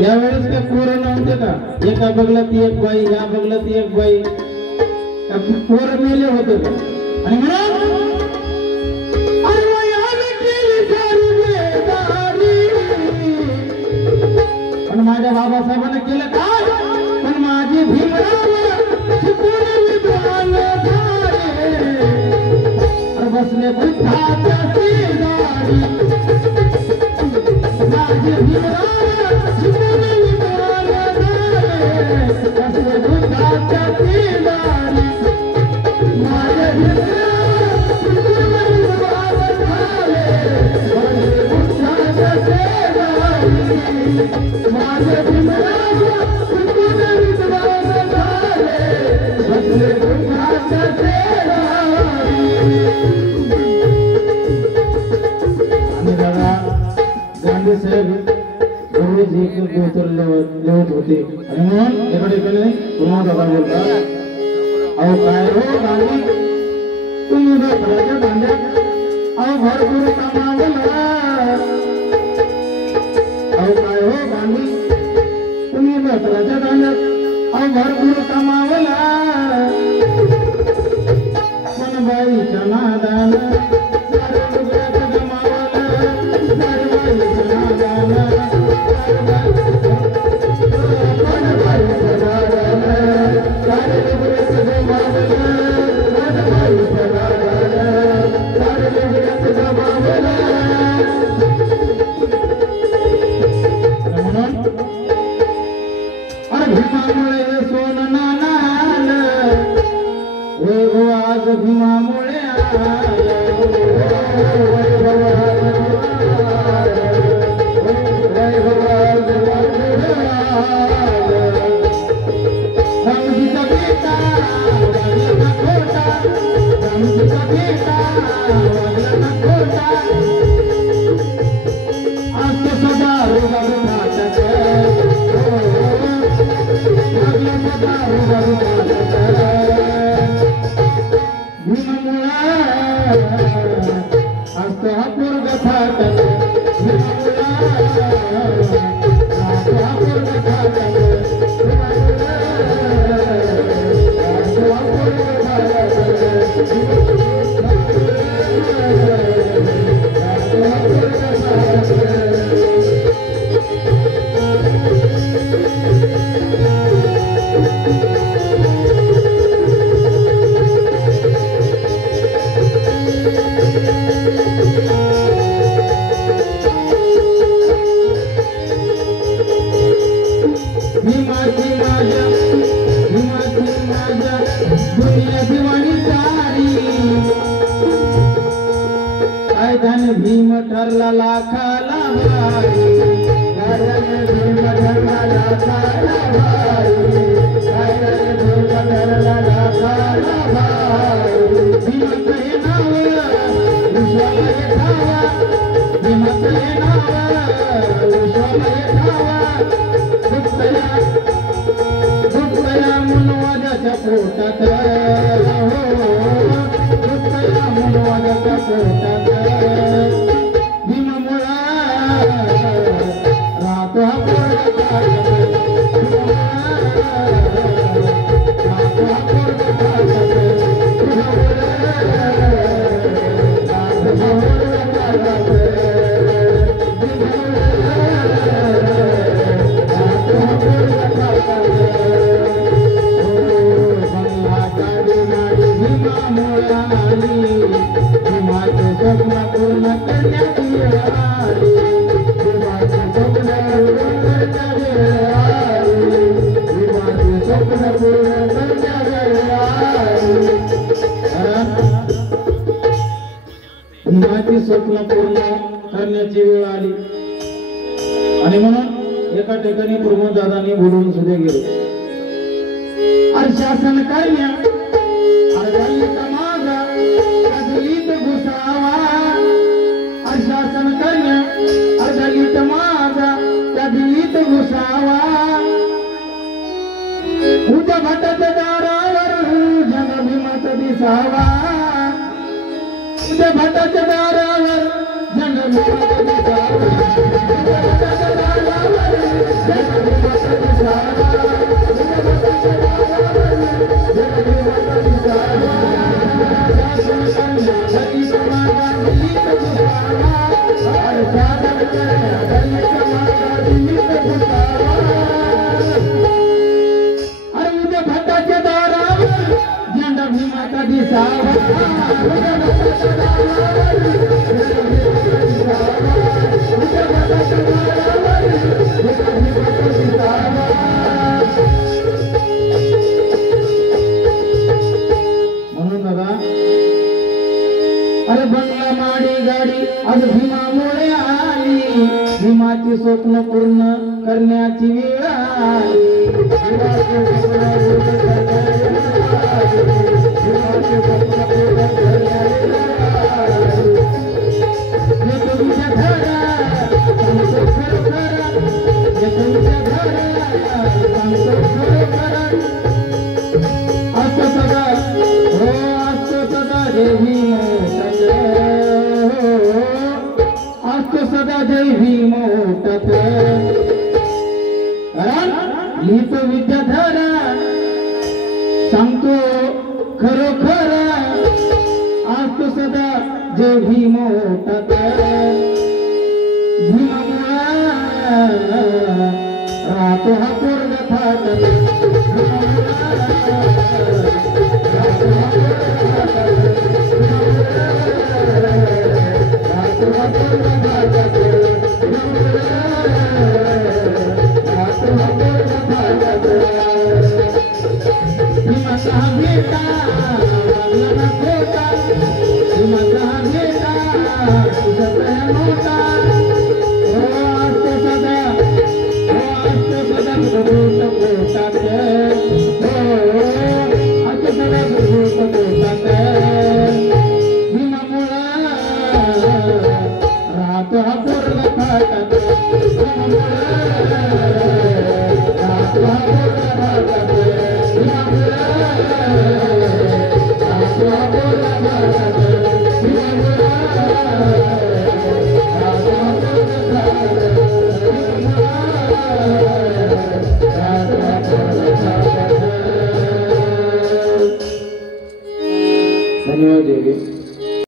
यावेळेस काय पोरं नव्हते का? एका बगलात एक बाई, या बगलात एक बाई, पोरं मेले होते का? आणि पण माझ्या बाबासाहेबांना केलं काय? पण माझी भीमराव बसले बुद्धाच्या शेजारी, माझी भीमराव गांधी साहेब गुरुजी लिहत होते आणि म्हणून एका ठिकाणी पुन्हा दादा बोलतात, अहो काय हो गांधी तुम्ही घराच्या भांड्यात अहो भरपूर कमावला, अहो काय हो गांधी तुम्ही घराच्या भांड्यात अहो भरपूर कमावला, पण बाईच्या नादान भीमामुळे सोन नानाल वैभव आज भीमामुळे रामजीचा बेटा वागला ना खोटा, रामजीचा बेटा वागला ना खोटा, आज तो सदा रुबाब नाटक भीममुळा असतो हा पोरग फाटक, भीममुळा असतो हा पोरग फाटक, असतो हा पोरग फाटक, भीमाची माझ्या दुनिया दिवाणी सारी, काय धन भीम ठरला लाखाला भारी, काय धन भीम ठरला लाखाला भारी, काय धन भीम ठरला लाखाला भारी, भीमाचं हे नाव विश्वाला ठावा, भीमाचं हे नाव विश्वाला ठावा, दुखया मनवाजाच्या पोटात, दुखया मनवाजाच्या पोटात, भीममुळा राहतो हा पोरगा फाटक, राहतो हा पोरगा फाटक, स्वप्न पूर्ण करण्याची वेळ आली, स्वप्न पूर्ण करण्याची वेळ आली, भीमाची स्वप्न पूर्ण करण्याची वेळ आली. आणि म्हणून एका ठिकाणी प्रमोद दादांनी बोलून सुद्धा गेले, अरे शासन करण्या अरे मागा दिसावा उद्या भटाच्या दारावर जन भीमात दिसावा उद्या भटाच्या दारावर जन भीमात दिसावा उद्या भटाच्या दारावर जन भीमात दिसावा भटाच्या दारावर झेंडा भीमाचा दिसावा म्हणून दादा अरे बंगला माडी गाडी आज भीमामुळे आली भीमाची स्वप्न पूर्ण करण्याची वेळ आली सदा जय भीम मोठत लिहितो विद्याधरा सांगतो खरोखर असतो सदा जय भीम मोठत भीमामुळा राहतो हा पोरग थाटत धन्यवाद।